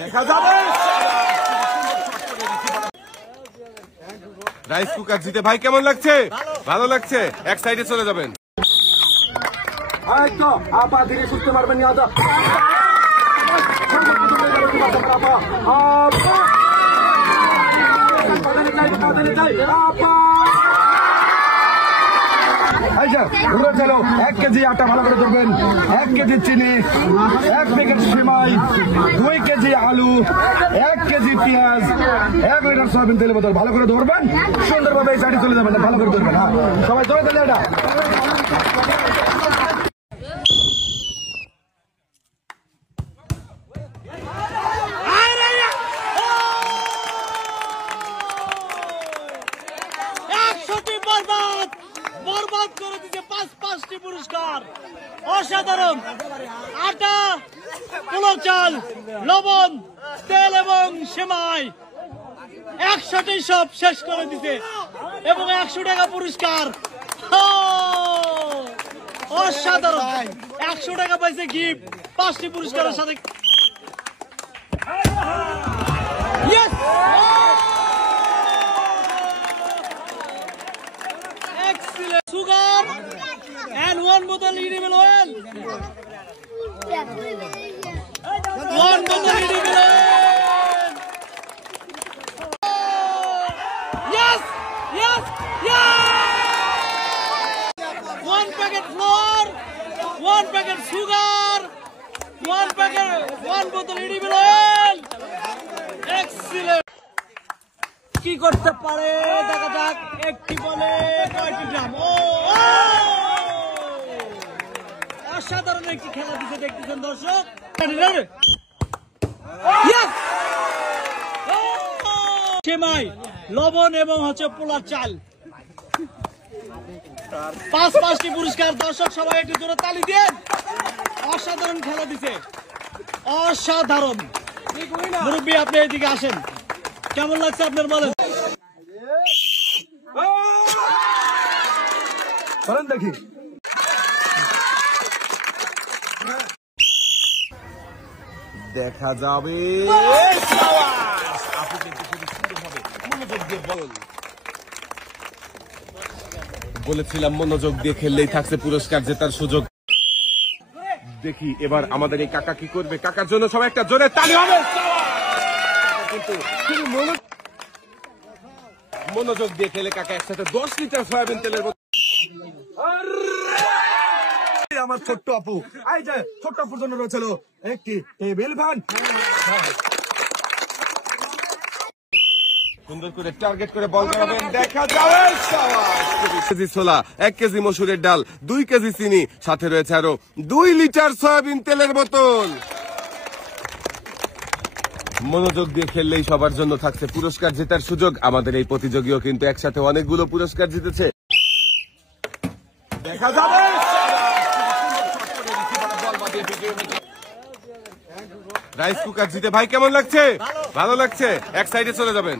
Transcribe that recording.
দেখা যাবে rice cooker জিতে। ভাই কেমন লাগছে? ভালো লাগছে। এক সাইডে চলে যাবেন। আপা ধীরে সুস্থ মারবেন না। চলো 1 কেজি আটা ভালো করে ধরবেন, 1 কেজি চিনি, 1 প্যাকেট সেমাই, 2 কেজি আলু, 1 কেজি পেঁয়াজ, 1 লিটার সয়াবিন তেলের বোতল ভালো করে ধরবেন। সুন্দরভাবে এই সাইডে চলে যাবেন, ভালো করে ধরবেন। হ্যাঁ সবাই ধরে দিলে এটা বরবাদ করে দিচ্ছে। 5টি পুরস্কার। অসাধারণ। আটা, পোলাও চাল, লবণ, তেল এবং সেমাই একসাথে সব শেষ করে দিছে এবং 100 টাকা পুরস্কার। অসাধারণ। 100 টাকা পাইছে গিফট 5টি পুরস্কারের সাথে। Excellent. Sugar and 1 bottle edible oil. 1 bottle edible oil. Yes, yes, yes. 1 packet flour, 1 packet sugar, 1 bottle edible oil. Excellent. কি করতে পারে দেখা যাক। একটি বলে কয়টি গ্রাম। অসাধারণ একটি খেলা দিচ্ছে দেখতেছেন দর্শক। সেমাই, লবণ এবং হচ্ছে পোলার চাল। 5টি পুরস্কার। দর্শক সবাই একটু জোরে তালি দেন। অসাধারণ খেলা দিচ্ছে, অসাধারণ। মুরব্বী আপনি এদিকে আসেন, কেমন লাগছে আপনার বলেন? দেখি দেখা যাবে। বলেছিলাম মনোযোগ দিয়ে খেললেই থাকছে পুরস্কার জেতার সুযোগ। দেখি এবার আমাদের এই কাকা কি করবে। কাকার জন্য সবাই একটা জোরে তালি হবে। কিন্তু মনোযোগ দিয়ে খেলে কাকা একসাথে 10 লিটার সয়াবিন তেলের বোতল। আমার ছোট্ট আপু, এই যে ছোট্ট আপুর জন্য রয়েছিল একটি টেবিল ফ্যান। সুন্দর করে টার্গেট করে বল করাবেন। দেখা যাবে 1 কেজি ছোলা, 1 কেজি মসুরের ডাল, 2 কেজি চিনি, সাথে রয়েছে আরো 2 লিটার সয়াবিন তেলের বোতল। মনোযোগ দিয়ে খেললেই সবার জন্য থাকছে পুরস্কার জেতার সুযোগ। আমাদের এই প্রতিযোগীও কিন্তু একসাথে অনেকগুলো পুরস্কার জিতেছে। দেখা যাবে রাইস কুকার জিতে। ভাই কেমন লাগছে? ভালো লাগছে। এক সাইডে চলে যাবেন।